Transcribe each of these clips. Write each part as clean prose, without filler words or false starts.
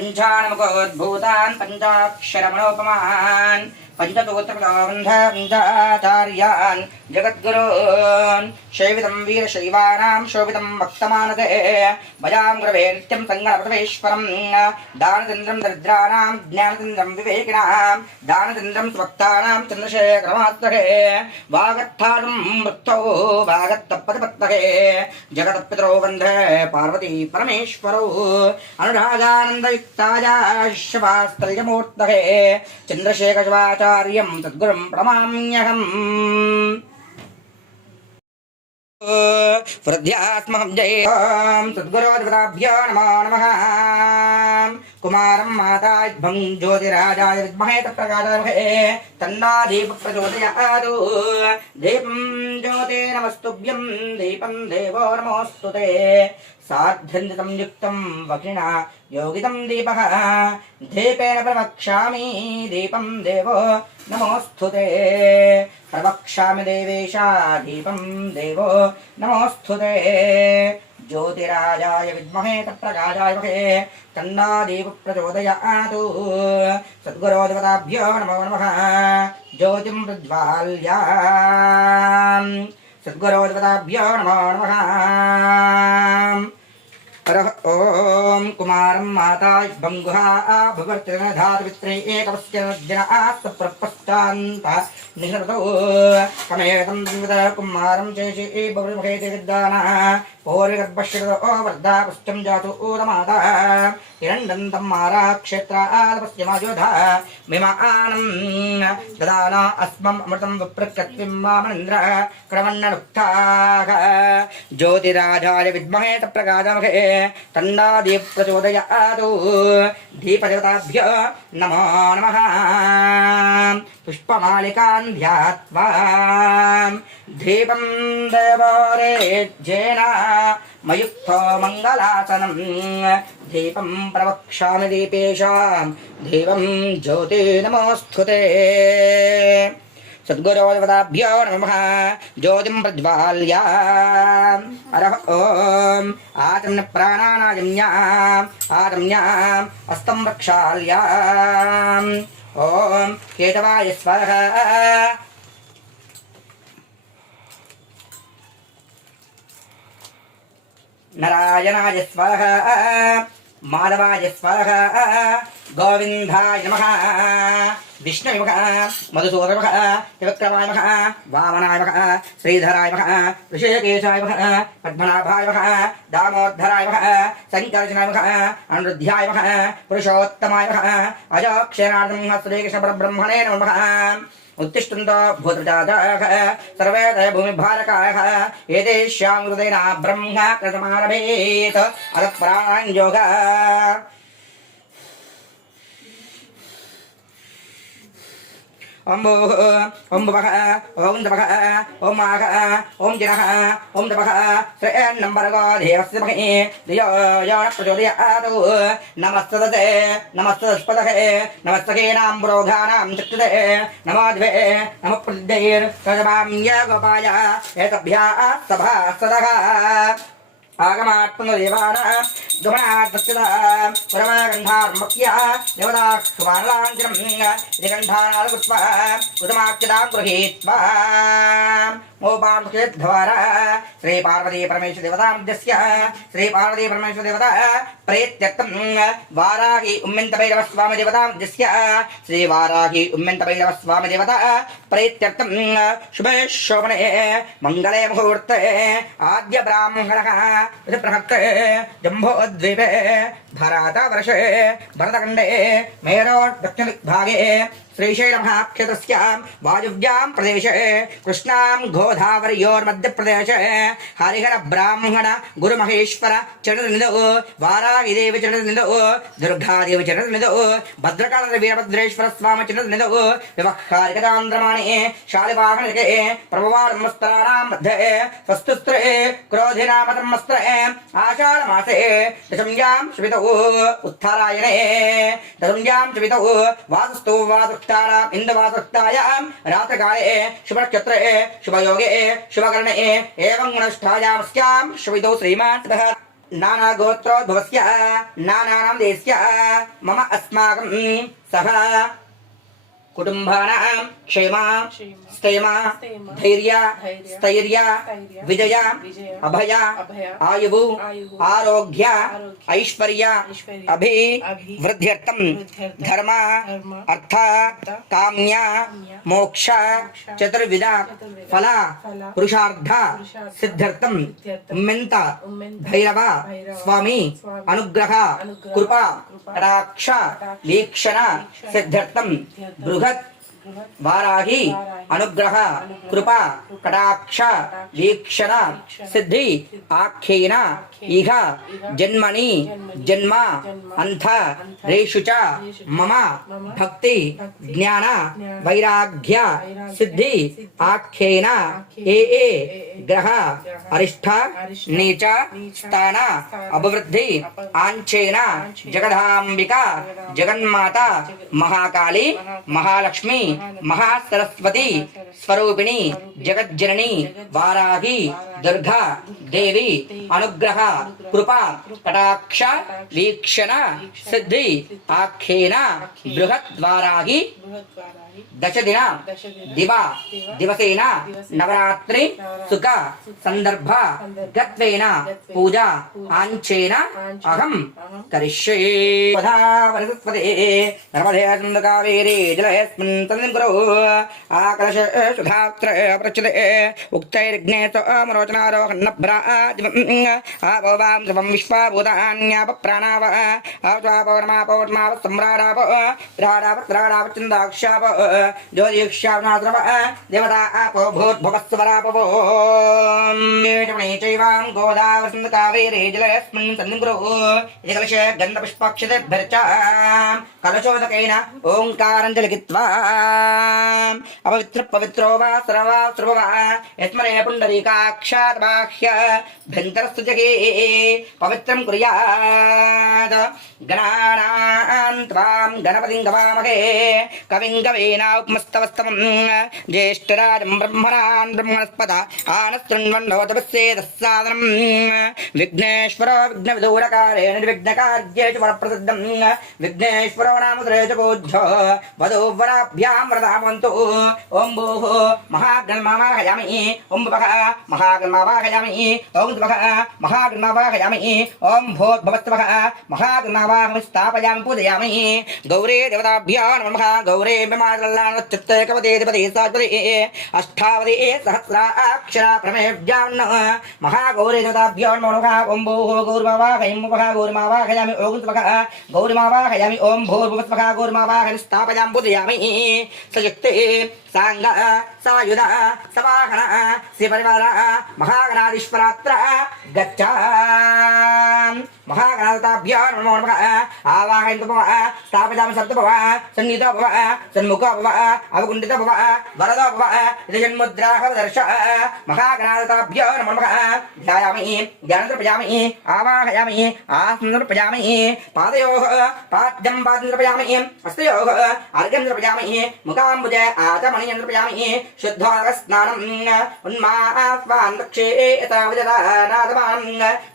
పంచానముకోద్భూతాన్ పంచాక్షరమణోపమాన్ పంచతోత్రపంచాచార్యాన్ జగద్గురూన్ శైవితం వీరశైవానాం శోభితం భక్తమానతే భజాం గురవే నిత్యం సంగణపరమేశ్వరం దానచంద్రం దరిద్రానాం జ్ఞానచంద్రం వివేకినాం దానచంద్రం స్వక్తానాం చంద్రశేఖరమాత్మకే వాగర్థానం వృత్తౌ వాగత్తపతిపత్మకే జగతపితరో వందే పార్వతీ పరమేశ్వరౌ అనురాగానందయుక్తాయ శివాస్తల్యమూర్తకే చంద్రశేఖర శివాచార్యం సద్గురుం ప్రణమామ్యహం. వృద్ధ్యాత్మహం జయ సద్గురోదేవతాభ్యో నమో నమః. కుమారం మాతాభం జ్యోతిరాజాయ విద్మహే తత్ప్రకాశాయ తన్నో దీప ప్రచోదయాత్. దీపం జ్యోతే నమస్తుభ్యం దీపం దేవో నమోస్తుతే. సాధ్యంతం యుక్తం వక్షిణా యోగితం దీపః దీపేన ప్రవక్ష్యామి దీపం దేవో నమోస్తుతే. ప్రవక్ష్యామి దేవేశ దీపం దేవో నమోస్తుతే. జ్యోతిరాజాయ విద్మహే తత్ప్రకాశాయ తన్నో దీప ప్రచోదయాత్. సద్గురోదేవతాభ్యో నమో నమః. జ్యోతిం ప్రజ్వాల్యాం సద్గురోదేవతాభ్యో నమో నమః. ఓం కుమారం మాతాభం గుహా భవర్తిధాతుపిత్రే ఏకవస్య జనాస్త ప్రపశ్చాంత నిహృతౌ కమేతం కుమారం చేసి బహుముఖేతి విద్వాన పౌర్యగర్భశ్రుతో వర్ధా పుష్టం జాతు ఊరమాత హిరణ్యంతం మారాక్షేత్రాలపశ్యమాయోధ మిమానం దదాన అస్మం అమృతం విప్రకత్విం వామనింద్ర క్రమన్ననుక్తాః. జ్యోతిరాజాయ విద్మహే తత్ప్రకాశాయ తన్నో దీప ప్రచోదయాత్. దీపదేవతాభ్యో నమో నమః. పుష్పమాలికాన్ ధ్యాత్వా దీపం దేవోరేజ్యేన మయుక్తో మంగళాసనం. దీపం ప్రవక్ష్యామి దీపేషాం దీపం జ్యోతి నమోస్తుతే. సద్గురోదేవతాభ్యో నమః. జ్యోతిం ప్రజ్వాల్యాం అరః ఓం ఆచమ్య ప్రాణానాయమ్యాం ఆచమ్యాం హస్తం ప్రక్షాళ్యాం. ఓం కేశవాయ స్వాహ నారాయణాయ స్వాహ మాధవాయ స్వాహ గోవిందాయ నమః. విష్ణువే నమః. మధుసూదనాయ నమః. త్రివిక్రమాయ నమః. వామనాయ నమః. శ్రీధరాయ నమః. ఋషికేశాయ నమః. పద్మనాభాయ నమః. దామోదరాయ నమః. సంకర్షణాయ నమః. అనిరుద్ధ్యాయ నమః. పురుషోత్తమాయ నమః. అజాక్షరార్థం శ్రీకృష్ణ పరబ్రహ్మణే నమః. उत्तिष्ठन्तो भूतजाताः सर्वे भूमिभारकाः एतेषां हृदयेन ब्रह्म कृतमारभेत अतः प्राणयोगः. ओम भूः ओम भवः ओम तपः ओम माघः ओम जिनः ओम तपः श्रेयन्नम्बरगो देवस्य महि धियो यो न प्रचोदयात्. नमस्तते नमस्तस्पदहे नमस्तकेनां पुरोघानां चक्षुषे नमो द्वे नमः प्रसिद्धैर्कजमाम्यगोपाय एतभ्यः सभास्तदः. आगमात्मदेवानां गमनात्मस्यतां परमागन्धार्मक्या देवताक्षुमानलाञ्चनं निगन्धानालकृत्वा उदमाख्यतां गृहीत्वा मोपामुखेद्वारा श्रीपार्वतीपरमेश्वरदेवतामध्यस्य श्रीपार्वतीपरमेश्वरदेवता प्रेत्यर्थं वाराही उम्मेन्तभैरवस्वामिदेवतामध्यस्य श्रीवाराही उम्मेन्तभैरवस्वामिदेवता प्रेत्यर्थं शुभे शोभने मङ्गले मुहूर्ते आद्य ब्राह्मणः प्रहक्ते जम्बोद्वीपे भरतवर्षे भरतखण्डे मेरो दक्षिणदिग्भागे श्रीशैलमहाक्षेत्रस्यां वायुव्यां प्रदेशे कृष्णां गोदावर्योर्मध्यप्रदेशे हरिहर ब्राह्मण गुरुमहेश्वर चरणनिधौ वाराहिदेवी चरणनिधौ दुर्गादेवी चरणनिधौ भद्रकालवीरभद्रेश्वर स्वामी चरणनिधौ व्यवहारिकतान्द्रमाणे शालिवाहनके प्रभवारमस्तराणां मध्ये स्वस्तुस्त्रे क्रोधिनामतमस्त्रे आषाढमासे दशम्यां शुभितौ उत्तरायणे दशम्यां शुभितौ वासस्तु वासुक्तानां इन्दवासुक्तायां रात्रकाले शुभनक्षत्रे शुभयोगे शुभकरणे एवं अनुष्ठायामस्यां शुभितौ श्रीमान् नानागोत्रोद्भवस्य नानानां देशस्य मम अस्माकं सह कुटुंबानां क्षेम स्थैर्य धैर्य स्थैर्य विजय अभय आयुः आरोग्य ऐश्वर्य अभिवृद्ध्यर्थं धर्म अर्थ काम्य मोक्ष चतुर्विध फल पुरुषार्थ सिद्ध्यर्थं उम्मेन्त भैरव स्वामी अनुग्रह कृपा कटाक्ष वीक्षण सिद्ध्यर्थं बृहत् वाराही अनुग्रह कृपा कटाक्ष वीक्षण सिद्धि आख्येन इह जन्मनि जन्म अंथ रेषु च मम भक्ति ज्ञान वैराग्य सिद्धि आख्येन ए ग्रह अरिष्ठ नीच स्थान अभिवृद्धि आंचेन जगदांबिका जगन्माता महाकाली महालक्ष्मी महासरस्वती स्वरूपिणी जगज्जननी वाराही दुर्गा देवी अनुग्रह कृपा कटाक्ष वीक्षण सिद्धि आख्येन बृहद्वाराही दशदिन दिवा दिवसेन नवरात्रि सुख संदर्भ गत्वेन पूजा आंचेन अहं करिष्ये वरस्पते नर्मदे सिन्धुकावेरी जलेऽस्मिन् तन्निं कुरु आकलश सुधात्र प्रचुते उक्तैर्घ्ने सोमरोचनारोहन्नभ्रादिवम् आपो वां सर्वं विश्वाभूतान्यापप्राणाव आत्वापौर्मापौर्माव सम्राडाव त्राडाव चन्दाक्षाव ज्योतिष्यावनाद्रव देवता आपो भूर्भुवस्वरापवो चैवां गोदावसन्तकावेरे जलेऽस्मिन् तन्निं कुरु इति कलशे गन्धपुष्पाक्षतेभ्यर्च कलशोदकेन ओङ्कारञ्च लिखित्वा अपवित्र पवित्रो वा सर्वा सर्ववा यस्मरे पुण्डरीकाक्षात् बाह्य भ्यन्तरस्तुजगे पवित्रं कुर्यात् गणानां त्वां गणपतिं गवामहे कविं कवीनामुपमस्तवस्तमं ज्येष्ठराजं ब्रह्मणान् ब्रह्मणस्पत आनस्तृण्वन्नोतपस्येदस्सादनं विघ्नेश्वरो विघ्नविदूरकारेण निर्विघ्नकार्येषु वरप्रसिद्धं विघ्नेश्वरो नामधरे च पूज्यो वधूवराभ्यां व्रतामन्तु ॐ भूः महागणमावाहयामि ॐ भवः महागणमावाहयामि ॐ भवः महागणमावाहयामि ॐ भूर्भुवस्वः महागणमावाहं स्थापयामि पूजयामि गौरे देवताभ्यो नमः गौरे बिमाललानच्चित्ते कवते दिपते सात्वते अष्टावते सहस्राक्षरा प्रमेभ्यान्न महागौरे देवताभ्यो नमः ॐ भूः गौरमावाहयं भवः गौरमावाहयामि ॐ भवः गौरमावाहयामि ॐ भूर्भुवस्वः गौरमावाहं स्थापयामि पूजयामि सयुक्ते सांग सायुध सवाहन श्रीपरिवार महागणाधीश्वरात्र गच्छ महागणाधिपताभ्यो नमो नमः आवाहयन्तु भवः स्थापयामि सप्त भवः सन्निधो भवः सन्मुखो भवः अवकुण्ठितो भवः वरदो भवः इति जन्मुद्राः दर्श महागणाधिपताभ्यो नमो नमः ध्यायामि ध्यानन्द्रपयामि आवाहयामि आसनन्द्रपयामि पादयोः पाद्यं पादन्द्रपयामि हस्तयोः अर्घ्यन्द्रपयामि मुखाम्बुजे आचमणीयन्द्रपयामि शुद्धोदकस्नानम् उन्मास्वान् दक्षे एतावजदानादमान्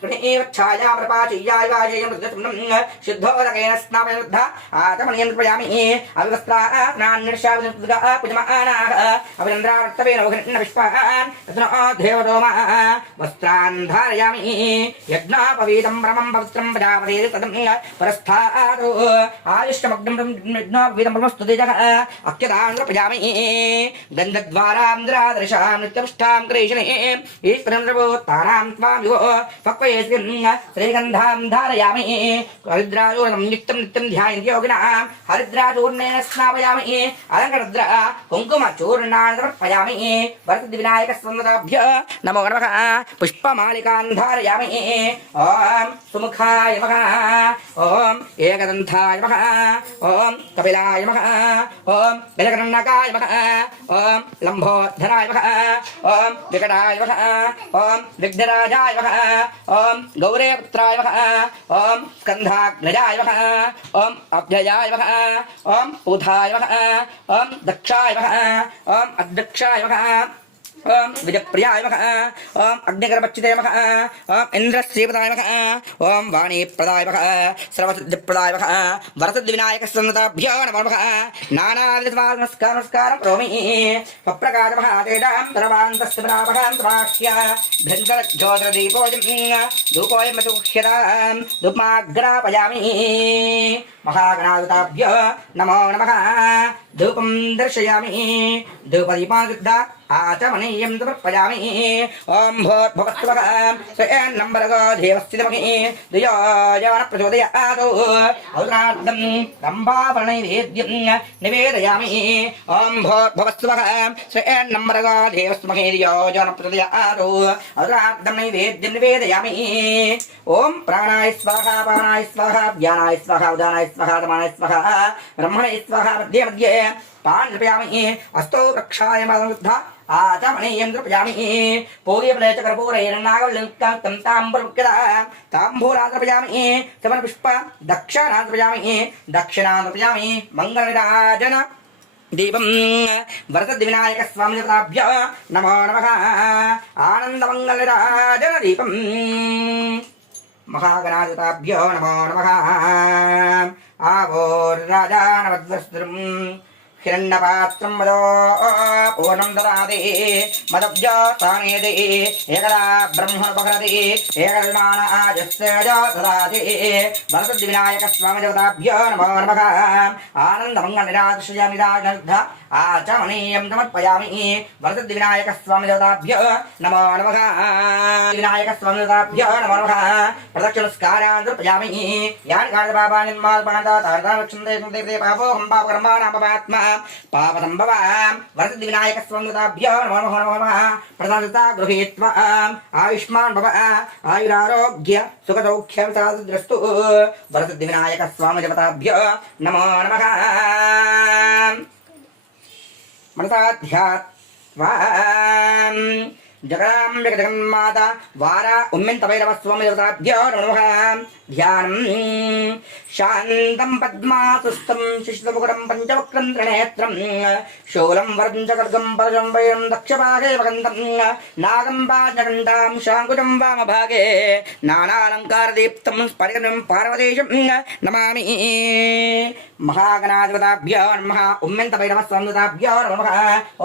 गृहीवच्छायां प्रपाचीयाय वाजेयं प्रदर्शनं शुद्धोदकेन स्नापयन्नद्ध आचमणीयन्द्रपयामि अविवस्त्रान्निर्शाविदुर्गा पूजमानाः अभिनन्द्रावर्तवेन उघ्निष्पान् तस्नो देवतोमः वस्त्रान् धारयामि यज्ञोपवीतं ब्रह्मं पवित्रं प्रजापतेः तदं परस्थादो आयुष्यमग्नं यज्ञोपवीतं ब्रह्मस्तुतिजः अक्षतान्द्रपयामि गन्धद्वारान्द्रादर्शां नित्यपुष्टां क्रेशने ईश्वरन्द्रभूतानां त्वां यो पक्वयेस्मिन् श्रीगन्धां धारयामि हरिद्राचूर्णं नित्यं नित्यं ध्यायन्ति योगिनः हरिद्राचूर्णेन स्नापयामि अलङ्कृद्र कुङ्कुमचूर्णान् समर्पयामि वरसिद्धिविनायकस्वन्दताभ्य नमो नमः पुष्पमालिकान् धारयामि ॐ सुमुखाय नमः ॐ एकदन्ताय नमः ॐ कपिलाय नमः ॐ गजकर्णकाय नमः ॐ लम्बोधराय नमः ॐ विकटाय नमः ॐ विघ्नराजाय नमः ॐ गौरीपुत्राय नमः ॐ स्कन्धाग्रजाय नमः ॐ अभ्ययाय नमः ॐ ऊधाय नमः ॐ दक्षाय नमः ॐ अध्यक्षाय नमः ఓం విజయప్రియాయ నమః ఓం అగ్నిగర్భచ్చితే నమః ఓం ఇంద్రశ్రీపదాయ నమః ఓం వాణీప్రదాయ నమః సర్వసిద్ధిప్రదాయ నమః వరసిద్ధివినాయకస్సన్నతాభ్యో నమో నమః నానావిధనమస్కారం కరోమి పప్రకాశమహాతేజాం సర్వాంతస్థిరామహాంతమాక్ష్య భ్రంతరజ్యోతిర్దీపోజం ధూపోయం మతుక్ష్యతాం ధూపమాగ్రాపయామి మహాగణాధిపతాభ్యో నమో నమః ధూపం దర్శయామి ధూపదీపాశుద్ధ ఆచమనీయం సమర్పయామి ఓం భూర్భువస్సువః శ్రేయన్నంబరగో దేవస్థితమహి ధియోజన ప్రచోదయాతు ఔరార్ధం రంభావరణైవేద్యం నివేదయామి ఓం భూర్భువస్సువః శ్రేయన్నంబరగో దేవస్థితమహి ధియోజన ప్రచోదయాతు ఔరార్ధం నైవేద్యం నివేదయామి ఓం ప్రాణాయ స్వాహ పానాయ స్వాహ వ్యానాయ స్వాహ ఉదానాయ స్వాహ సమానాయ స్వాహ బ్రహ్మణే స్వాహ మధ్యే మధ్యే పాన్పయామి అస్తో రక్షాయ మదనుద్ధ ఆచమనీయం ద్రపయామి పూర్యప్లేచ కర్పూరైర్నాగవల్లికం తాంబూలముఖ్యత తాంబూలాద్రపయామి సమర్పుష్ప దక్షిణాద్రపయామి దక్షిణాద్రపయామి మంగళనిరాజన దీపం వరసిద్ధివినాయక స్వామి దేవతాభ్యో నమో నమః ఆనందమంగళనిరాజన దీపం మహాగణాధిపతాభ్యో నమో నమః ఆవోర్రాజానవద్వస్త్రం హిరణ్యపాత్రం మదో పూర్ణం దదాతి మదబ్జానేది ఏకదా బ్రహ్మణోపహరతి ఏకల్మాన ఆజస్సేజో దదాతి వరసిద్ధివినాయక స్వామి దేవతాభ్యో నమో నమః ఆనందమంగళనిరాజశయామిరాజనద్ధ ఆచమనీయం సమర్పయామి వరసిద్ధివినాయక స్వామి దేవతాభ్యో నమో నమః వినాయక స్వామి దేవతాభ్యో నమో నమః ప్రదక్షిణస్కారాన్ సమర్పయామి యాని కాళపాపానిన్మాల్పాదాతారదాక్షందే పాపోహం పాపకర్మాణాపపాత్మ పాపసంభవ వరసిద్ధివినాయక స్వామి దేవతాభ్యో నమో నమః ప్రదాత గృహీత్వా ఆయుష్మాన్ భవ ఆయురారోగ్య సుఖసౌఖ్యవిశాద్రస్తు వరసిద్ధివినాయక స్వామి దేవతాభ్యో నమో నమః మనసాధ్యాత్వా జగదాంబిక జగన్మాత వార ఉమ్మెంత భైరవ స్వామి దేవతాభ్యో నమో నమః ధ్యానం శాంతం పద్మాసుస్థం శిశుముఖరం పంచవక్రం త్రినేత్రం శూలం వరం చ ఖడ్గం పరశం వైరం దక్షభాగే వకంతం నాగం పాజకంఠాం శాంకుజం వామభాగే నానాలంకారదీప్తం స్ఫటికం పార్వతీశం నమామి మహాగణాధిపతాభ్యో నమః ఉమ్మెంత భైరవ స్వామి దేవతాభ్యో నమో నమః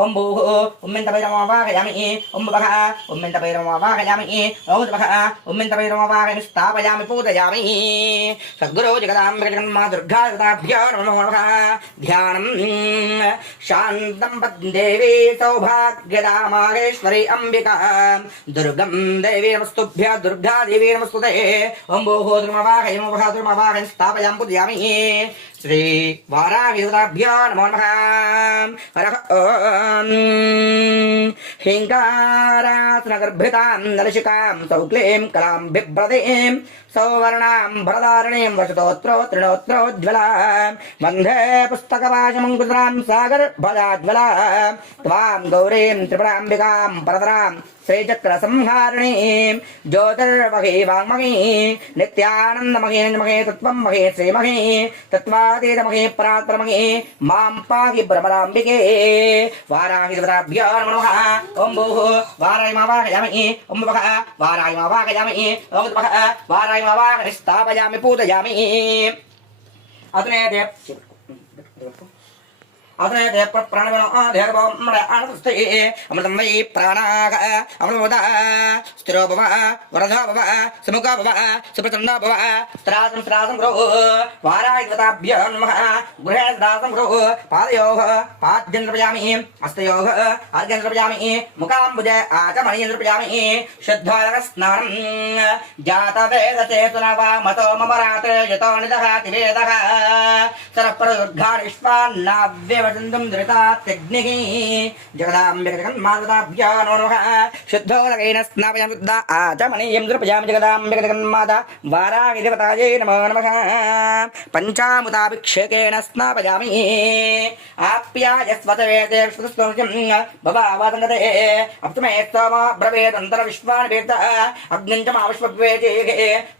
ఓం భూః ఉమ్మెంత భైరవమావాహయామి ఓం భవః ఉమ్మెంత భైరవమావాహయామి ఓం భవః ఉమ్మెంత భైరవమావాహయామి స్థాపయామి పూజయామి సద్గురో జగదాంబిక జగన్మా దుర్గా దేవతాభ్యో నమో నమః ధ్యానం శాంతం పద్దేవీ సౌభాగ్యదా మాహేశ్వరీ అంబికా దుర్గం దేవీ నమస్తుభ్య దుర్గా దేవీ నమస్తుతే ఓం భూః దుర్మవాహయం ఓం భవః దుర్మవాహయం స్థాపయామి పూజయామి శ్రీ వారాహి దేవతాభ్యో నమో నమః హరః ఓం హింకారాసనగర్భితాం నలశికాం సౌక్లీం కలాం బిభ్రదీం సౌవర్ణాం భరదారణీం వశతోత్రో త్రిణోత్రోజ్వలాం వందే పుస్తకపాశమంకురాం సాగర్భజాజ్వలాం త్వాం గౌరీం త్రిపురాంబికాం పరతరాం శ్రీచక్ర సంహారిణీం జ్యోతిర్మహీ వాంగ్మహీ నిత్యానందమహీ నిజమహీ తత్వం మహీ శ్రీమహీ తత్వాతీతమహీ పరాత్పరమహీ మాం పాహి భ్రమరాంబికే వారాహి దేవతాభ్యో నమో నమః ఓం భూః వారాయమావాహయామి ఓం భవః వారాయమావాహయామి ఓం భవః వారాయమావాహయామి స్థాపయామి పూజయామి అతనే అతనే ప్రాణవినో దేవస్తే అమృతం వై ప్రాణాగ అమృత స్థిరో భవ వరదో భవ సుముఖ భవ సుప్రచండ భవ త్రాసం త్రాసం గ్రో వారాయ దేవతాభ్యో నమః గృహే త్రాసం గ్రో పాదయోః పాద్యం ద్రపయామి హస్తయోః అర్ఘ్యం ద్రపయామి ముఖాంబుజే ఆచమనీయం ద్రపయామి శుద్ధాలక స్నానం జాతవేదచేతన వా మతో మమ రాత్రే యతో నిదహాతి వేదః సరప్రదుర్ఘాణిష్మాన్నావ్యవ ధృతాగ్ని జగదాంబిక జగన్మాతాభ్యో నమో నమః శుద్ధోదకైన స్నాపయామి శుద్ధ ఆచమనీయం ద్రపయామి జగదాంబిక జగన్మాత వారాహి దేవతాయై నమో నమః పంచామృతాభిషేకేణ స్నాపయామి ఆప్యాయస్వతవేతే శ్రుతస్వం భవావాతంగతే అప్తమే స్తోమ బ్రవేదంతర విశ్వాని వేద అగ్నిం చ మావిశ్వవేతే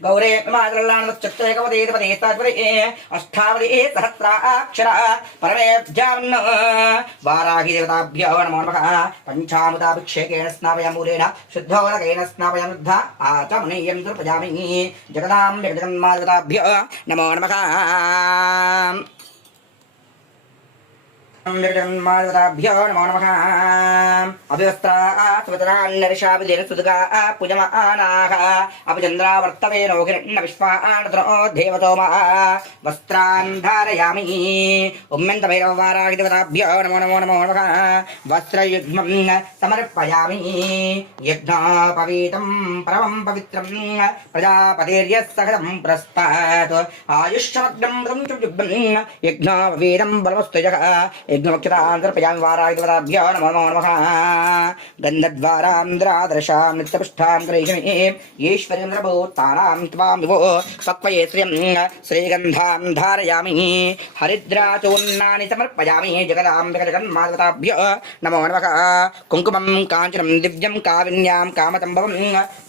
గౌరే మాతరలానశ్చత్రేకవదేతపదే తాత్పరే అష్టావదే సహస్రాక్షర పరమేభ్యాం वाराही देवताभ्यो नमो नमः पञ्चामृताभिषेकेन स्नापयामूलेन शुद्धोदकेन स्नापयामृद्धा आचमनीयं तर्पयामि जगदाम्बे जगन्मादेवताभ्यो नमो नमः जगन्मादेवताभ्यो नमो नमः अभिवस्त्रा सुवतरान्नरिषाभिधिरसुदगा पूजमानाः अभिचन्द्रावर्तवेनो हिरण्यविश्वाणो देवतोमा वस्त्रान् धारयामि उम्यन्तभैरववाराहिदेवताभ्यो नमो नमो नमो नमः वस्त्रयुग्मं समर्पयामि यज्ञोपवीतं परमं पवित्रं प्रजापतिर्यः सकलं पुरस्तात् आयुष्मग्नं यज्ञोपवीतं बलमस्तुजः यज्ञमक्षतान्तर्पयामि वाराहिदेवताभ्यो नमो नमो नमः गन्धद्वारान्द्रादर्शां नित्यपुष्टां करिष्यामि ईश्वरेन्द्रभूतानां त्वामिवो सत्त्वये श्रियं श्रीगन्धां धारयामि हरिद्राचूर्णानि समर्पयामि जगदाम्बिक जगन्मादेवताभ्यो नमो नमः कुङ्कुमं काञ्चनं दिव्यं काविन्यां कामतम्भवं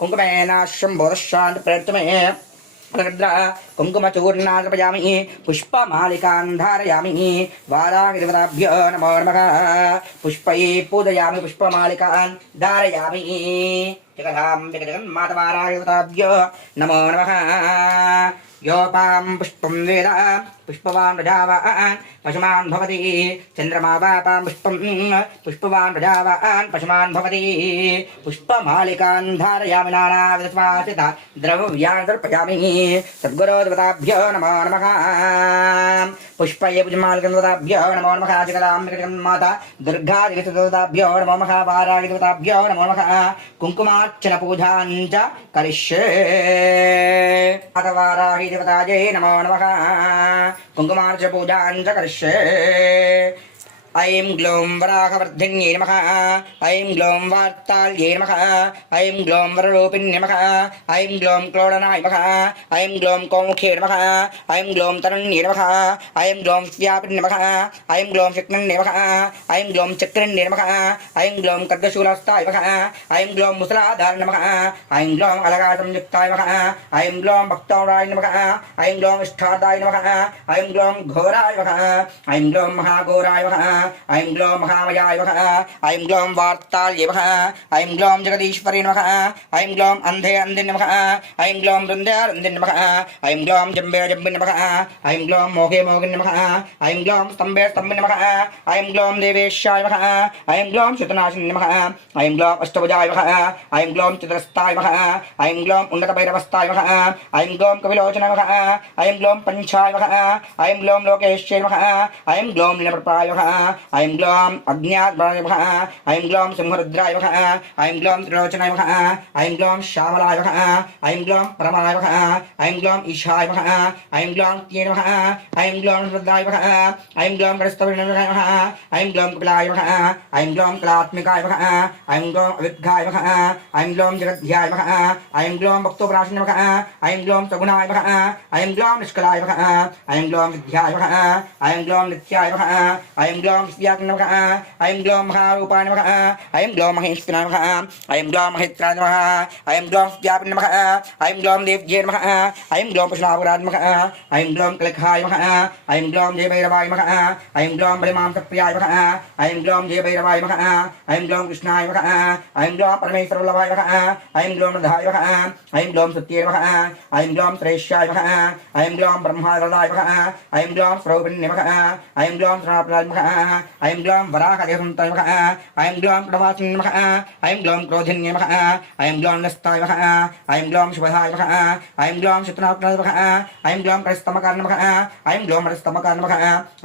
कुङ्कुमेनाश्रं बोधशान्तप्रयत्तमे कुङ्कुमचूर्णार्पयामि पुष्पमालिकान् धारयामि वाराहिदेवताभ्यो नमो नमः पुष्पैः पूजयामि पुष्पमालिकान् धारयामि जगदाम्बिक जगन्मातवाराहिदेवताभ्यो नमो नमः योपां पुष्पं वेद पुष्पवान् प्रजावान् पशुमान् भवति चन्द्रमा वापां पुष्पं पुष्पवान् प्रजावान् पशुमान् भवति पुष्पमालिकान् धारयामि नानाविधवासिता द्रव्यान् तर्पयामि सद्गुरोदेवताभ्यो नमो नमः पुष्पये पुष्पमालिकादेवताभ्यो नमो नमः जगदाम्बिक जगन्माता दुर्गादेवताभ्यो नमो नमः वाराहिदेवताभ्यो नमो नमः कुङ्कुमार्चन पूजां च करिष्ये वाराहिदेवतायै नमो नमः कुङ्कुमार्चन पूजां च करिष्ये ऐं ग्लौं वराहवर्धिन्यै नमः ऐं ग्लौं वार्ताल्यै नमः ऐं ग्लौं वररूपिण्यै नमः ऐं ग्लौं क्लोडनाय नमः ऐं ग्लौं कौमुखे नमः ऐं ग्लौं तरुण्यै नमः ऐं ग्लौं व्यापिन्यै नमः ऐं ग्लौं शक्नन्यै नमः ऐं ग्लौं चक्रन्यै नमः ऐं ग्लौं खड्गशूलहस्ताय नमः ऐं ग्लौं मुसलाधार नमः ऐं ग्लौं अलगासंयुक्ताय नमः ऐं ग्लौं भक्तौराय नमः ऐं ग्लौं इष्टार्थाय नमः ऐं ग्लौं घोराय नमः ऐं ग्लौं महाघोराय नमः ऐं ग्लौं महामयाय नमः ऐं ग्लौं वार्ताल्ये नमः ऐं ग्लौं जगदीश्वरी नमः ऐं ग्लौं अन्धे अन्धिन् नमः ऐं ग्लौं वृन्दे वृन्दिन् नमः ऐं ग्लौं जम्बे जम्बिन् नमः ऐं ग्लौं मोघे मोघिन् नमः ऐं ग्लौं स्तम्भे स्तम्भिन् नमः ऐं ग्लौं देवेशाय नमः ऐं ग्लौं शतनाशिन् नमः ऐं ग्लौं अष्टभुजाय नमः ऐं ग्लौं चतुरस्ताय नमः ऐं ग्लौं उन्नतभैरवस्ताय नमः ऐं ग्लौं कविलोचनाय नमः ऐं ग्लौं पञ्चाय नमः ऐं ग्लौं लोकेश्यै नमः ऐं ग्लौं लीलप्रपाय नमः ऐं ग्लौं अग्न्यात्मनाय नमः ऐं ग्लौं सिंहरुद्राय नमः ऐं ग्लौं त्रिलोचनाय नमः ऐं ग्लौं श्यामलाय नमः ऐं ग्लौं परमाय नमः ऐं ग्लौं ईशाय नमः ऐं ग्लौं त्ये नमः ऐं ग्लौं रुद्राय नमः ऐं ग्लौं गणस्तविनाय नमः ऐं ग्लौं कपिलाय नमः ऐं ग्लौं कलात्मिकाय नमः ऐं ग्लौं अविद्घाय नमः ऐं ग्लौं जगद्ध्याय नमः ऐं ग्लौं भक्तोपराशिने नमः ऐं ग्लौं सगुणाय नमः ऐं ग्लौं निष्कलाय नमः ऐं ग्लौं विद्याय नमः ऐं ग्लौं नित्याय नमः ऐं ग्लौं नमः ऐं ग्लौं महारूपाय नमः ऐं ग्लौं महेश्वराय नमः ऐं ग्लौं महेत्राय नमः ऐं ग्लौं व्यापिने नमः ऐं ग्लौं देव्ये नमः ऐं ग्लौं पशुनाभराय नमः ऐं ग्लौं कलिखाय नमः ऐं ग्लौं जयभैरवाय नमः ऐं ग्लौं बलिमां सप्रियाय नमः ऐं ग्लौं जयभैरवाय नमः ऐं ग्लौं कृष्णाय नमः ऐं ग्लौं परमेश्वरवल्लभाय नमः ऐं ग्लौं रधाय नमः ऐं ग्लौं सत्ये नमः ऐं ग्लौं श्रेष्ठाय नमः ऐं ग्लौं ब्रह्मावरदाय नमः ऐं ग्लौं स्वरूपिण्ये नमः ऐं ग्लौं श्रापदाय नमः ऐं ग्लौं वराहदेवताय नमः ऐं ग्लौं प्रणवासिन्ये नमः ऐं ग्लौं क्रोधिन्ये नमः ऐं ग्लौं नस्ताय नमः ऐं ग्लौं शुभदाय नमः ऐं ग्लौं शत्रुनाशनाय नमः ऐं ग्लौं परिस्तमकाय नमः ऐं ग्लौं हरिस्तमकाय नमः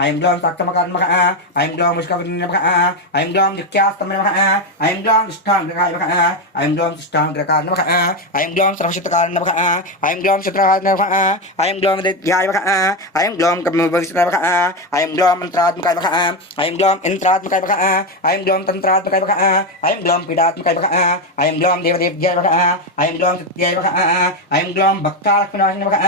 ऐं ग्लौं साक्षमकाय नमः ऐं ग्लौं मुष्कविन्ये नमः ऐं ग्लौं नित्यास्तमने नमः ऐं ग्लौं निष्ठाङ्गकाय नमः ऐं ग्लौं तिष्ठाङ्गकाय नमः ऐं ग्लौं सर्वशक्तकाय नमः ऐं ग्लौं शत्रुहाय नमः ऐं ग्लौं विद्याय नमः ऐं ग्लौं कर्मभविष्यताय नमः ऐं ग्लौं मन्त्रात्मकाय नमः ऐं ग्लौं इंद्रात्मकाय नमः ऐं ग्लौं तन्त्रात्मकाय नमः ऐं ग्लौं पीडात्मकाय नमः ऐं ग्लौं देवदेव्याय नमः ऐं ग्लौं सत्याय नमः ऐं ग्लौं भक्तालक्ष्मीनाय नमः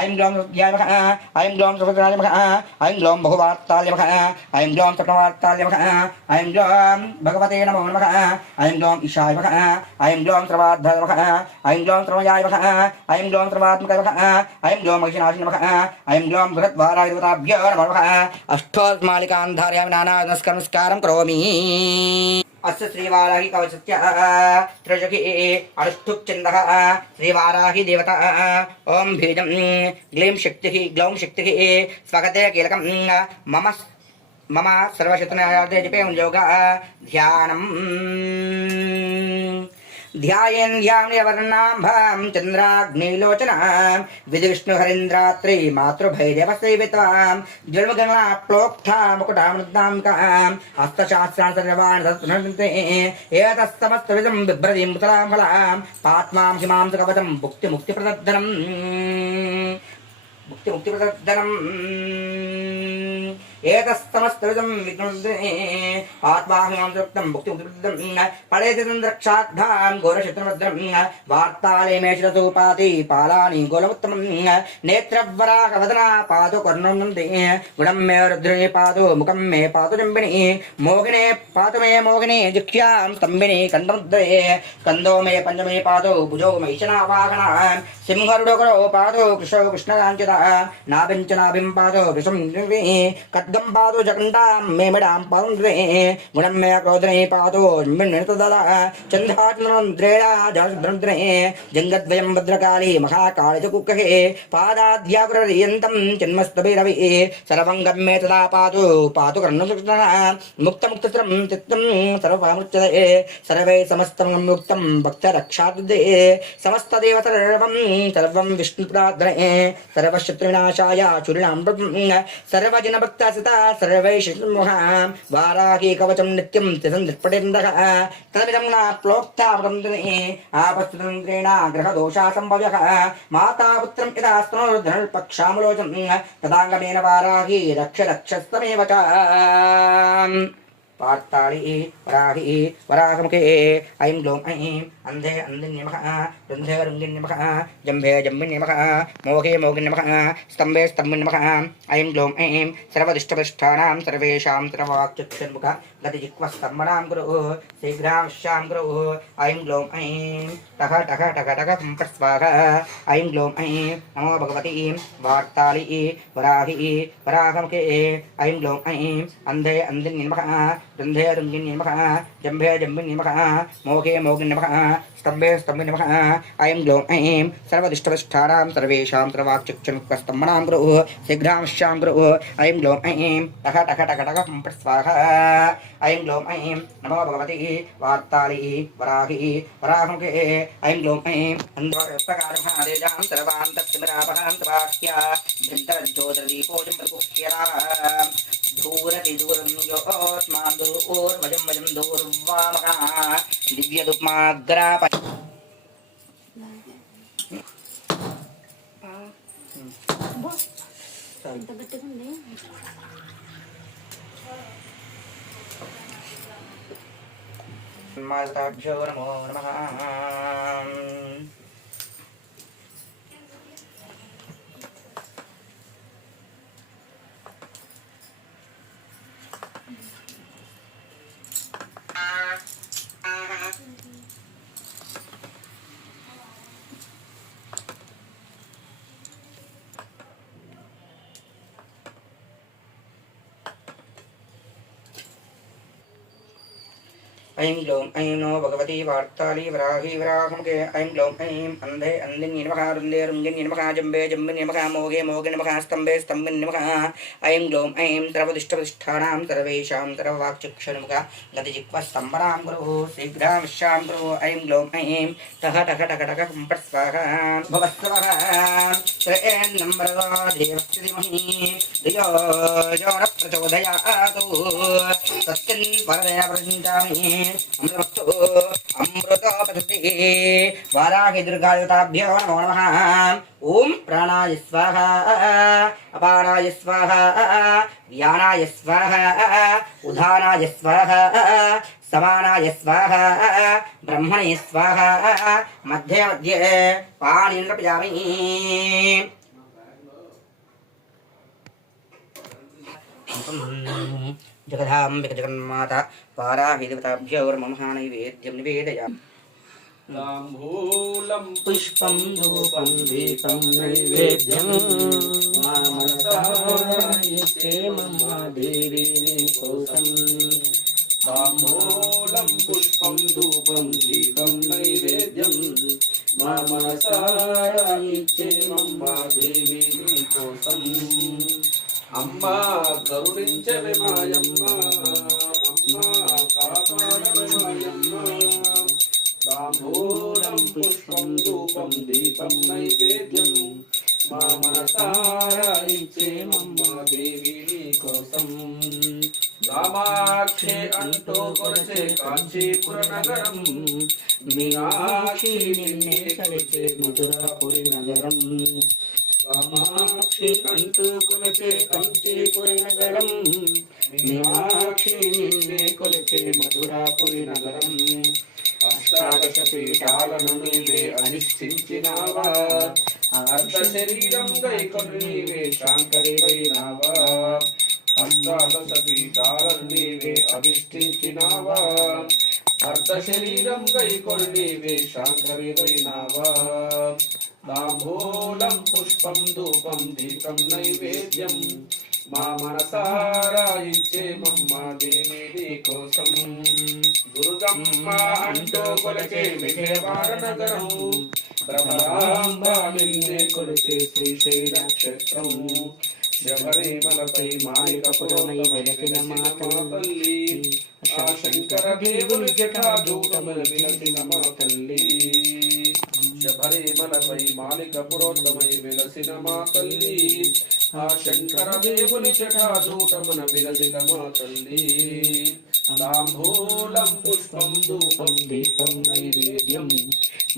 ऐं ग्लौं सत्याय नमः ऐं ग्लौं सुभद्राय नमः ऐं ग्लौं बहुवार्ताय नमः ऐं ग्लौं सप्तवार्ताय नमः ऐं ग्लौं भगवते नमो नमः ऐं ग्लौं ईशाय नमः ऐं ग्लौं सर्वाधाय नमः ऐं ग्लौं सर्वयाय नमः ऐं ग्लौं सर्वात्मकाय नमः ऐं ग्लौं महिषनाशिने नमः ऐं ग्लौं बृहद्वाराय देवताभ्यो नमो नमः अष्टोत्मालिकान् धारयामि नाना नमस्कारं करोमि अस्य श्रीवाराहि कवचस्य त्रयजि अनुष्ठुप्छन्दः श्रीवाराहि देवता ओम बीजं ग्लीं शक्तिः ग्लौं शक्तिः स्वगते कीलकं मम मम सर्वशतनायार्थे जपे योगा ध्यानम् ध्यायेन् ध्यानवर्णाम्भां चन्द्राग्निलोचनां विधिविष्णुहरीन्द्रात्रि मातृभैरवसेवितां जन्मगणना प्लोक्था मुकुटामृतां हस्तशास्त्रान् सर्वान् तत्पुनर्ते एतत्समस्तविदं बिभ्रतीं मुतलां फलां पात्मां हिमां सुकवचं मुक्तिप्रदर्दनम् मुक्तिप्रदर्दनम् एतस्तमस्तविदं विघ्नते आत्माहिमां सुक्तं मुक्तिप्रदर्दनं पडेति तन्द्रक्षाद्धां घोरशत्रुभद्रं वार्ताले मे शिरसूपाति पालानि गोलमुत्तमं नेत्रवराहवदना पादो कर्णं ते गुणं मे रुद्रे पादो मुखं मे पादो जम्बिनी मोहिने पातु मे मोहिनी जिह्यां स्तम्भिनी कण्ठमुद्रे स्कन्दो मे पञ्चमे पादो भुजो मैशनावाहना सिंहरुडोकरो पादो कृशो कृष्णकाञ्चिता नाभिं पादो वृषं खड्गं पादो जगण्डां मे मिडां पादं द्वे गुणं मे क्रोधने पादो मिन्नतदला चन्द्राचन्द्रेणा जलद्रे जङ्गद्वयं भद्रकाली महाकाली च कुक्कहे पादाध्याकुरयन्तं जन्मस्तभिरवि सर्वङ्गं मे तदा पादो पातु कर्णसुकृष्णः मुक्तमुक्तस्रं चित्तं सर्वमुच्यते सर्वे समस्तं मुक्तं भक्तरक्षादे समस्तदेव सर्वं विष्णुप्रार्थने सर्वशत्रुविनाशाय चूर्णां सर्वजनभक्तासिता सर्वै शिष्णुमोहां वाराही कवचं नित्यं त्रिसन्धिपटेन्दः तदमिदं न प्लोक्तावगन्धने आपस्तुतन्त्रेण ग्रहदोषा सम्भव्यः माता पुत्रं यदा स्तनोर्धनुर्पक्षामलोचन् तदाङ्गमेन वाराही रक्षस्तमेव च वार्ताली वराही वराहमुखे ऐं ग्लौं ऐं अन्धे अन्धिन्यमः रुन्धे रुङ्गिन्यमः जम्भे जम्बिन्यमः मोघे मोगिन्यमः स्तम्भे स्तम्भिन्यमः ऐं ग्लौं ऐं सर्वदिष्टप्रतिष्ठानां सर्वेषां सर्ववाक्चक्षुन्मुख गतिजिह्वस्तम्भनां गुरुः शीघ्रांश्यां गुरुः ऐं ग्लौं ऐं टक टक टक टक स्वाहा ऐं ग्लौं ऐं नमो भगवती वार्ताली वराही वराहमुखे ऐं ग्लौं ऐं अन्धे अन्धिन्यमः रुन्धे रुङ्गिन्यमः जम्भे जम्बिन्यमः मोघे मोगिन्यमः स्तम्भे स्तम्भिन्यमः ऐं ग्लौं ऐं सर्वदिष्टप्रतिष्ठानां सर्वेषां सर्वाक्चक्षुन्मुखस्तम्भनां गुरुः शीघ्रांश्यां गुरुः ऐं ग्लौं ऐं टक टक टक टक स्वाहा ऐं ग्लौं ऐं नमो भगवती वार्ताली वराही वराहमुखे ऐं ग्लौं ऐं अन्धकारमहादेजां सर्वान् तत्तिमिरापहां तवाह्या भिन्तरज्योतिर्दीपोजं दूरति दूरं योऽस्मान् दूर्वजं वजं दूर्वामः दिव्यदुप्माग्राप माताभ्यो नमो नमः ऐं ग्लौं ऐं नो भगवती वार्ताली वराही वराहमुखे ऐं ग्लौं ऐं अन्धे अन्धिन्यमः रुन्धे रुङ्गिन्यमः जम्बे जम्बिन्यमः मोघे मोगिन्यमः स्तम्भे स्तम्भिन्यमः ऐं ग्लौं ऐं सर्वदिष्टप्रतिष्ठानां सर्वेषां सर्ववाक्चक्षुन्मुख गतिजिह्वस्तम्भनां गुरुः शीघ्रांश्यां गुरुः ऐं ग्लौं ऐं टक टक टक टक स्वाहा भवस्वः त्रयेन्नम्बरगो देवस्य धीमहि धियो यो न प्रचोदयात् तस्मिन् प्रचिन्तामि अमृतो अमृतोपसृतिः वाराहि दुर्गायुताभ्यो नमो नमः ॐ प्राणाय स्वाहा अपानाय स्वाहा व्यानाय स्वाहा उदानाय स्वाहा समानाय स्वाहा ब्रह्मणे स्वाहा मध्ये मध्ये पाणिं नर्पयामि जगदाम्बिक जगन्माता वाराहि देवताभ्यो नमः नैवेद्यं निवेदयामि ताम्बूलं पुष्पं धूपं दीपं नैवेद्यं मामनसाय ఇచ్చేమమ్మ దేవి నీకోసం తాంబూలం పుష్పం ధూపం దీపం నైవేద్యం మా మనసారా ఇచ్చేమమ్మ దేవి నీకోసం అమ్మా కరుణించవే మాయమ్మ అమ్మా కాపాడవే మాయమ్మ తాంబూలం పుష్పం ధూపం దీపం నైవేద్యం మా మనసారా ఇచ్చేమమ్మ దేవి నీకోసం రామాక్షే అంటూ కొలిచే కాంచీపుర నగరం మీనాక్షి నిన్నే కలిచే మధురాపురి నగరం కామాక్షి అంటూ కొలిచే కాంచీపురి నగరం మీనాక్షి నిన్నే కొలిచే మధురాపురి నగరం అష్టాదశ పీఠాలను నీవే అధిష్ఠించినావా అర్ధ శరీరం గైకొని నీవే శాంకరివైనావా అష్టాదశ పీఠాలను నీవే అధిష్ఠించినావా అర్ధ శరీరం గైకొని నీవే శాంకరివైనావా తాంబూలం పుష్పం ధూపం దీపం నైవేద్యం మా మనసారా ఇచ్చేమమ్మ దేవి నీకోసం దుర్గమ్మ అంటూ కొలిచే విజయవాడ నగరం భ్రమరాంబ నిన్నే కొలిచే శ్రీశైల క్షేత్రం శబరిమలపై మాలికపురమై వెలసిన మా తల్లి ఆ శంకర దేవుని జటాజూటములు వెలసిన మా తల్లి శబరిమలపై మాలికపురోత్తమై వెలసిన మా తల్లి ఆ శంకర దేవుని జటాజూటమున వెలసిన మా తల్లి తాంబూలం పుష్పం ధూపం దీపం నైవేద్యం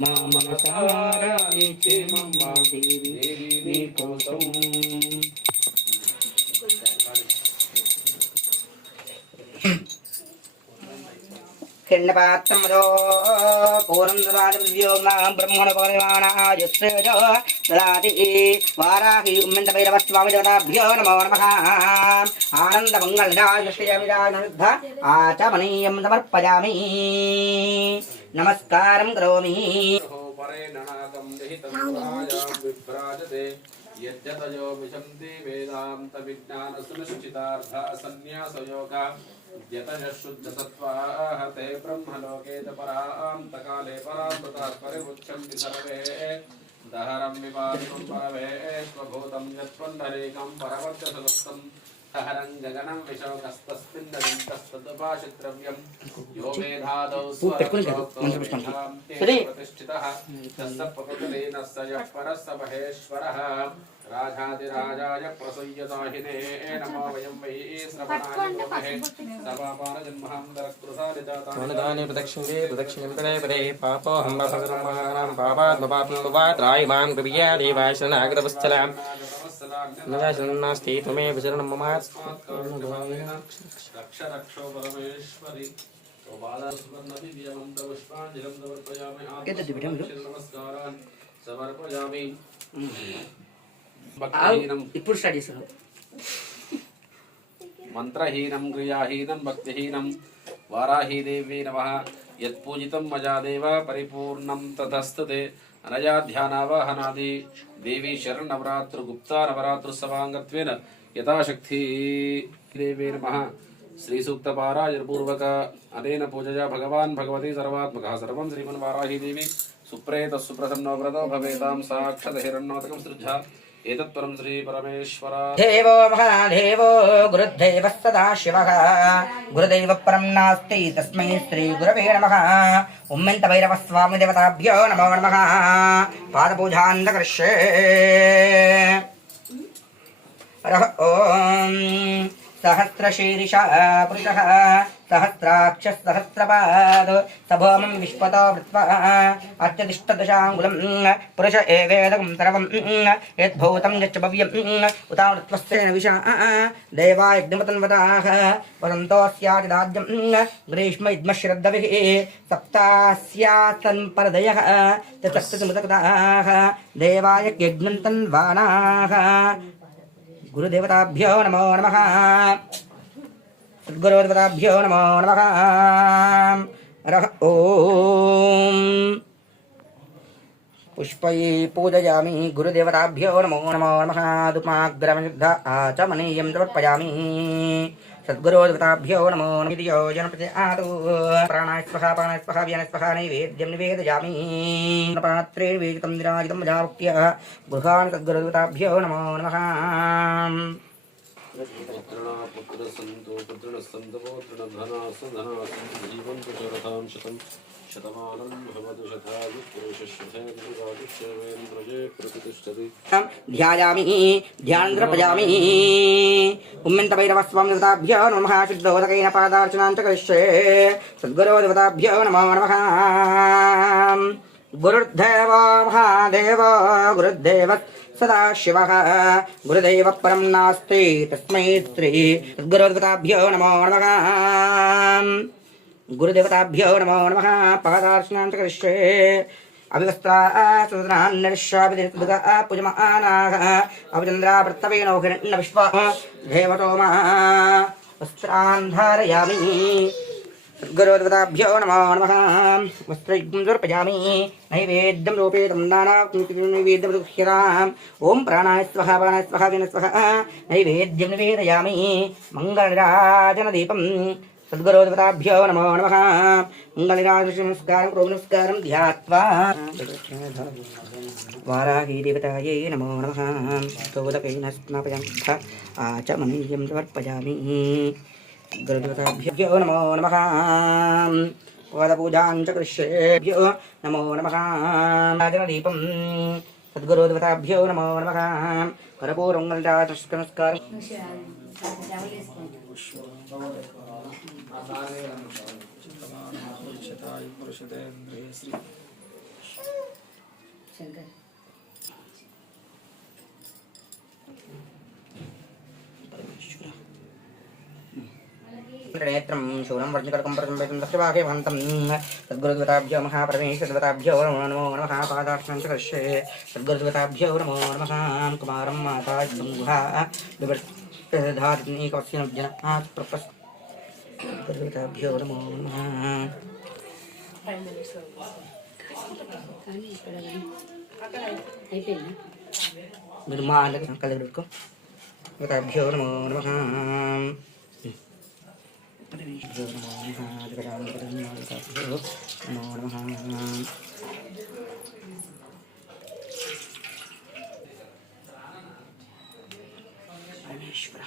మా మనసారా ఇచ్చేమమ్మ దేవి నీకోసం खिण्डपात्रमदो पूर्णराजव्योग्नां ब्रह्मणपरिमाणायुस्तेज ददाति वाराहि उम्मन्तभैरवस्वामिदेवताभ्यो नमो नमः आनन्दमङ्गलदायश्रियमिदानरुद्ध आचमनीयं समर्पयामि नमस्कारं करोमि यज्जतयो विशन्ति वेदान्त विज्ञान सुनिश्चितार्थ संन्यासयोग यतयः शुद्धसत्त्वाः ते ब्रह्मलोके च परान्तकाले परामृतात् परिमुच्यन्ति सर्वे दहरं विवादितं परमेश्वभूतं यत्पुण्डरीकं परमर्चसदस्तम् हरं गगनं विशोकस्तस्मिन्नदन्तस्तदुपाशिद्रव्यं यो मेधादौ प्रतिष्ठितः तस्य प्रकृतिलीनः स यः परः स महेश्वरः राजाधिराजाय प्रसय्यताहिने नमो वयं वै श्रवणाय गुरुमहे सर्वापानजन्महान्तरकृसारिजातानि प्रदक्षिणे पदे पापोऽहं पापकर्माणां पापात्मपाप्नुवात् रायमां कृपया देवाय शरणागतवत्सलां नास्ति त्वमेव शरणं मम रक्ष रक्षो परमेश्वरि बालास्मन्नदिव्यमन्तपुष्पाञ्जलिं समर्पयामि नमस्कारान् समर्पयामि ఇప్పుడు స్టార్ట్ చేశాను మంత్రహీనం క్రియాహీనం భక్తిహీనం వారాహీదేవి నమః యత్పూజితం మజాదేవ పరిపూర్ణం తతస్తుతే అనయా ధ్యానావాహనాది దేవి శరణవరాతృ గుప్తా నవరాతృత్సవాంగత్వేన యథాశక్తి దేవే నమః శ్రీ సూక్త పారాయణపూర్వక అనేన పూజయా భగవాన్ భగవతి సర్వాత్మకః సర్వం శ్రీమన్వారాహీదేవి సుప్రేత సుప్రసన్నో వ్రతో భవేతాం సాక్షాత్ హిరణ్యోదకం సృజ్జా एतत्परं श्री परमेश्वर देवो महादेवो गुरुदेवः सदा शिवः गुरुदेव परं नास्ति तस्मै श्री गुरवे नमः उम्मेन्तभैरवस्वामी देवताभ्यो नमो नमः पादपूजान् करिष्ये ॐ सहस्रशीर्ष पुरुषः सहस्राक्षः सहस्रपाद सभोमं विश्वतो वृत्वा अत्यतिष्ठदशाङ्गुलं पुरुष एवेदकं सर्वं यद्भूतं यच्च भव्यं उतावृत्वस्तेन विशा देवायज्ञमतन्वताः वदन्तोऽस्यादिदाज्यं ग्रीष्मयुग्मश्रद्धभिः सप्तास्यासन् परदयः चतुस्मृतकृताः देवाय यज्ञं तन्वानाः गुरुदेवताभ्यो नमो नमः सद्गुरुदेवताभ्यो नमो नमः ॐ पुष्पै पूजयामि गुरुदेवताभ्यो नमो नमो नमः धूपाग्रमनिग्ध आचमनीयं समर्पयामि सद्गुरुदेवताभ्यो नमो नमः जनप्रतिआतु प्राणाय स्वहा प्राणाय स्वहा व्यानाय स्वहा नैवेद्यं निवेदयामि पात्रे निवेदितं निराजितं मजावक्त्य गृहान् सद्गुरुदेवताभ्यो नमो नमः पुत्रसन्तो पुत्रणसन्तो पुत्रणधनासधनासन् जीवन्तु शरथां शतं शतमानं भवतु शतायुष्यशेन्द्रजे प्रतिष्ठति ध्यायामि ध्यानन्द्रपयामि उम्मेन्तभैरवस्वां देवताभ्यो नमः शुद्धोदकेन पादार्चनां च करिष्ये सद्गुरुदेवताभ्यो नमो नमः गुरुर्देवो महादेव गुरुर्देव सदाशिवः गुरुदेव परं नास्ति तस्मै श्री सद्गुरुदेवताभ्यो नमो नमः गुरुदेवताभ्यो नमो नमः पादार्चनां च करिष्ये अभिवस्त्रान्नर्षाभिदिनतुदुगा पूजमानाः अभिचन्द्रावर्तवेनो हिरण्यविश्वा देवतोमा वस्त्रान् धारयामि सद्गुरुदेवताभ्यो नमो नमः वस्त्रयुग्मं समर्पयामि नैवेद्यं रूपेदं नानानैवेद्यं दुह्यताम् ॐ प्राणाय स्वाहा प्राणाय स्वाहा विनः स्वाहा नैवेद्यं निवेदयामि मङ्गलराजनदीपं सद्गुरुदेवताभ्यो नमो नमः मङ्गलराजनमस्कारं नमस्कारं ध्यात्वा वाराही देवतायै नमो नमः तोदकेन स्नापयामि आचमनीयं समर्पयामि गुरुदेवताभ्यो नमो नमः पादपूजां च करिष्येभ्यो नमो नमः राजनदीपं सद्गुरुदेवताभ्यो नमो नमः कर्पूरं नमस्कारं नेत्रं शूलं वर्जकर्कं प्रचम्बितं दक्षिवाके भवन्तं सद्गुरुदेवताभ्यो महापरमेश्वरदेवताभ्यो नमो नमः पादार्चनां च करिष्ये सद्गुरुदेवताभ्यो नमो नमः कुमारं माता गुहा विवर्धात्नीकवस्य जनाः प्रपस् सद्गुरुदेवताभ्यो नमो नमः మీరు మా అందరికి కళ్ళు పెట్టుకో దేవతాభ్యో నమో నమః నమో నమః పరమేశ్వర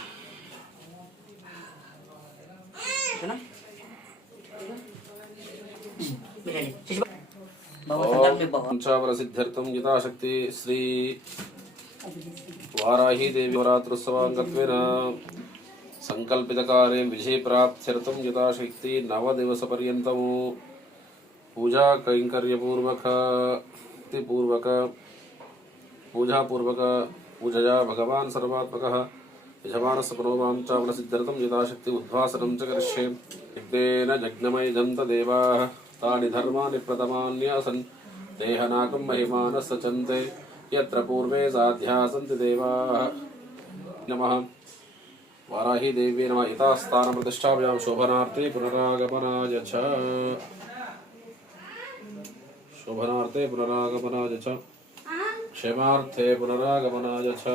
पंचावरसिद्ध्यर्थं यथाशक्ति श्री वाराही देवी नवरात्रोत्सवाङ्गत्वेन संकल्पितकार्ये विजयप्राप्त्यर्थं यथाशक्ति 9 दिवसपर्यन्तं पूजा कैङ्कर्यपूर्वक पूजया भगवान् सर्वात्मकः यजमानस्य मनोवाञ्छाफलसिद्ध्यर्थं यथाशक्ति उद्वासनं च करिष्ये यज्ञेन यज्ञमयजं तदेवाः तानि धर्माणि प्रथमान्यासन् देहनाकं महिमानः सचन्ते यत्र पूर्वे साध्या सन्ति देवाः नमः वाराही देवी नमः यथास्थानप्रतिष्ठाभ्यां शोभनार्थे पुनरागमनाय च क्षेमार्थे पुनरागमनाय च